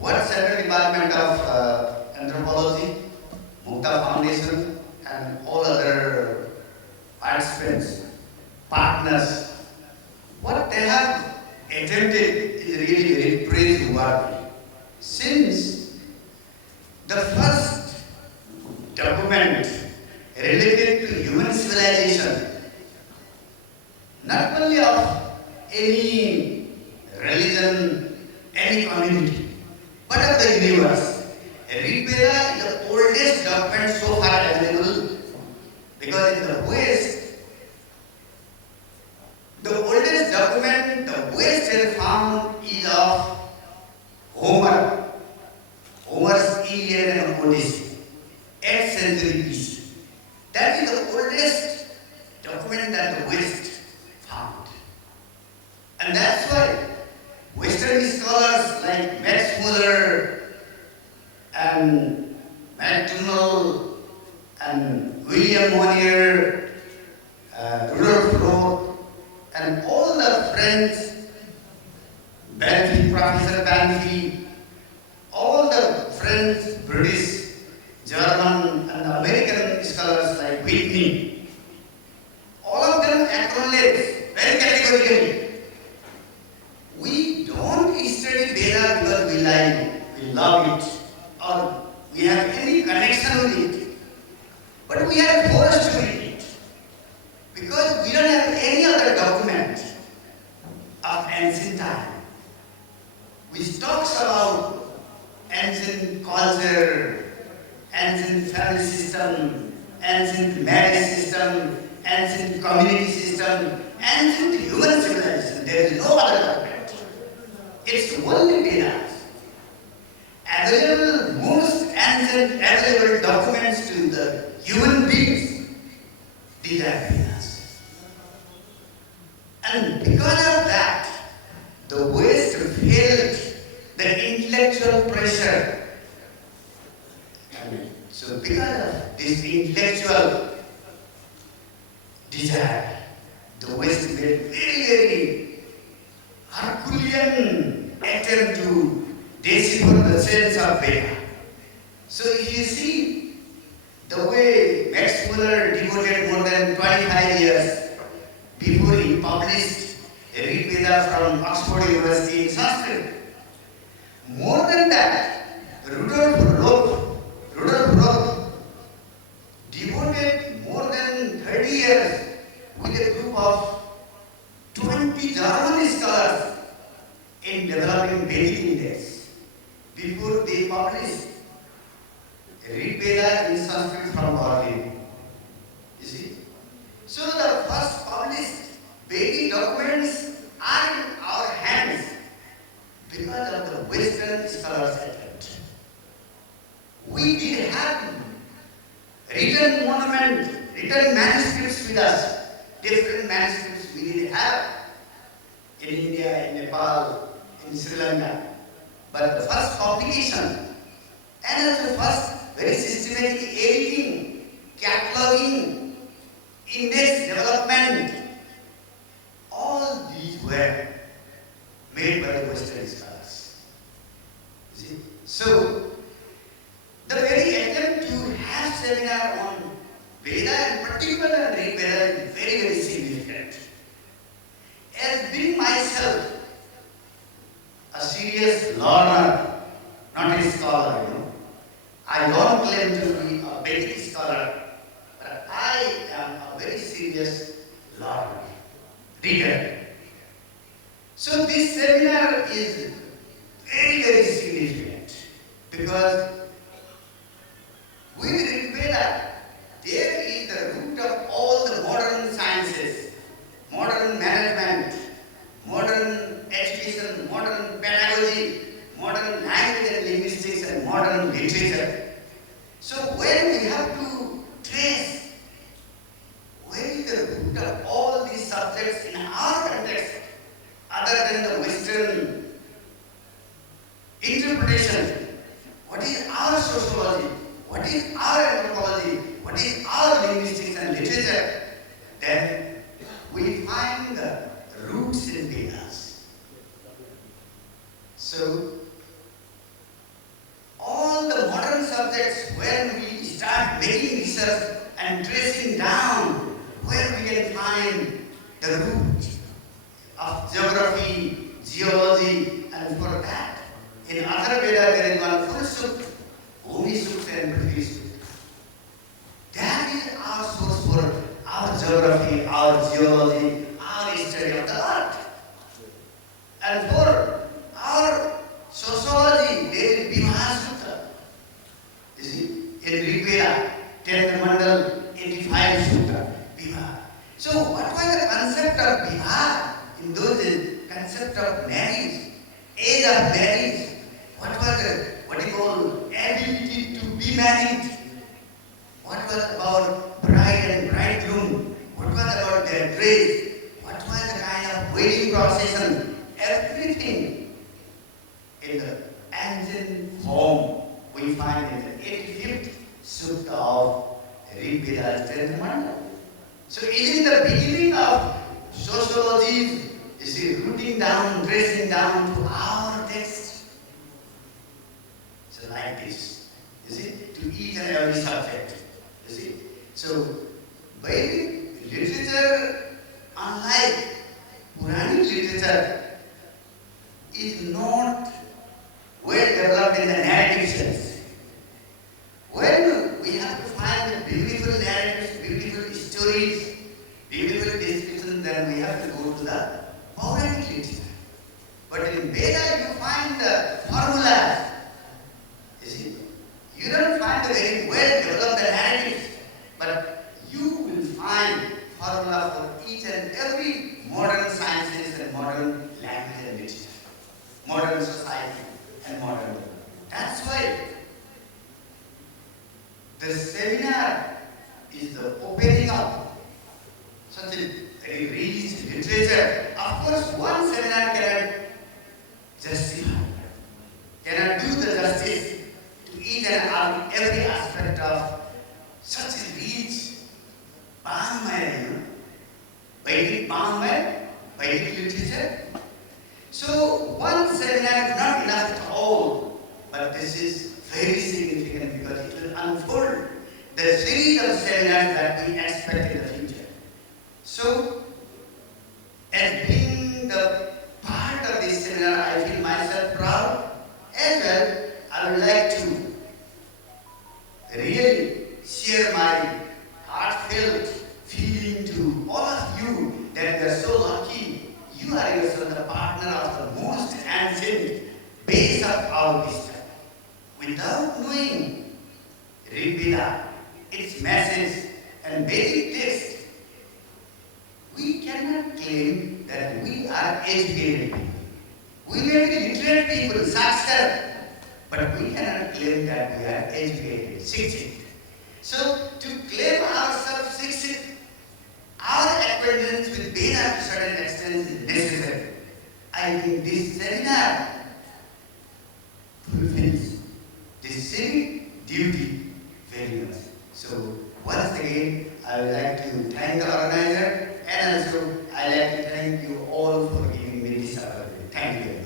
What Central Department of Anthropology, Mukta Foundation, and all other participants, partners, what they have attempted is really very praiseworthy. Since the first document related to human civilization, not only of any religion, any community, but of the universe. Rig Veda is the oldest document so far available, because in the West, the oldest document the West has found is of Homer, Homer's Iliad and Odyssey, 8th century BC. That is the oldest document that the West found. And that's why Western scholars like Max Muller and MacDonald and William Monnier, Rudolf Roth, and all the friends, Banfi, Professor Banfi, all the French, British, German, and American scholars like Whitney, all of them acknowledge very categorically, we don't study Veda because we like it, we love it, or we have any connection with it, but we are forced to read it because we don't have any other document of ancient time which talks about ancient culture, ancient family system, ancient marriage system, ancient community system, ancient human civilization. There is no other document. It's only Vedas. Available, most ancient available documents to the human beings, these are Vedas. And because of that, the West felt the intellectual pressure. And so because of this intellectual desire, the West made very, very Herculean attempt to decipher the sense of Veda. So if you see the way Max Muller devoted more than 25 years before he published Rig Veda from Oxford University in Sanskrit. More than that, Rudolf Roth devoted more than 30 years with a group of 20 German scholars in developing Vedic index before they published Rig Veda in Sanskrit from Berlin. You see? So the first published Vedic documents are in our hands because of the Western scholars' attempt. We did have written manuscripts with us, different manuscripts we did have in India, in Nepal, in Sri Lanka. But the first publication and also first very systematic editing, cataloging, index development, all these were made by the Western scholars. You see? So, the very attempt to have seminar on Veda and particularly Rig Veda is very, very significant. As being myself a serious learner, not a scholar, I don't claim to be a Vedic scholar, but I am a very serious learner, reader. So this seminar is very, very significant because with Rig Veda, there is the root of all the modern sciences, modern management, modern education, modern pedagogy, modern language and linguistics, and modern literature. So when we have to trace where is the root of all these subjects in our context, other than the Western interpretation, what is our sociology, what is our anthropology, what is our linguistics and literature, then we find the roots in Vedas. So research and tracing down where we can find the root of geography, geology, and for that, in Atharvaveda there is one full sukta, Bhumi Sukta and Prithvi Sukta. That is our source for our geography, our geology, our study of the earth. And for our sociology, there is Vivaha Sutta. You see, in Rigveda, 10th Mandal, 85 Sutta, Vivaha. So what was the concept of Vivaha in those days? Concept of marriage, age of marriage. What was the, what you call, ability to be married? What was about bride and bridegroom? What was about their dress? What was the kind of wedding procession? Everything in the ancient form we find in the 85th Sutta of Rigveda's 10th Mandal. So it is the beginning of sociology, you see, rooting down, tracing down to our text. So like this, you see, to each and every subject, you see. So Vedic literature, unlike Puranic literature, is not well developed in the narrative sense. When we have to find the beautiful narratives, beautiful stories, beautiful descriptions, then we have to go to the Puranic literature. But in Veda you find the formulas. You see, you don't find the very well developed narratives, but you will find formula for each and every modern sciences and modern language and literature, modern society and modern world. That's why the seminar is the opening up such a very rich literature. Of course, one seminar cannot justify, cannot do the justice to each and every aspect of such a rich Vaङ्maya, Vedic Vaङ्maya, Vedic literature. So one seminar is not enough at all, but this is very significant because it will unfold the series of seminars that we expect in the future. So, as being the part of this seminar, I feel myself proud. As well, I would like to really share my heartfelt feeling to all of you that we are so lucky. You are yourself the partner of the most ancient base of our wisdom. Without knowing Rigveda, its message and Vedic text, we cannot claim that we are educated people. We may be literate people, saksar, but we cannot claim that we are educated, shikshit. So, to claim ourselves shikshit, our acquaintance with Veda to a certain extent is necessary. I think this seminar fulfills this civic duty very much. So, once again, I would like to thank the organizer and also I would like to thank you all for giving me this opportunity. Thank you.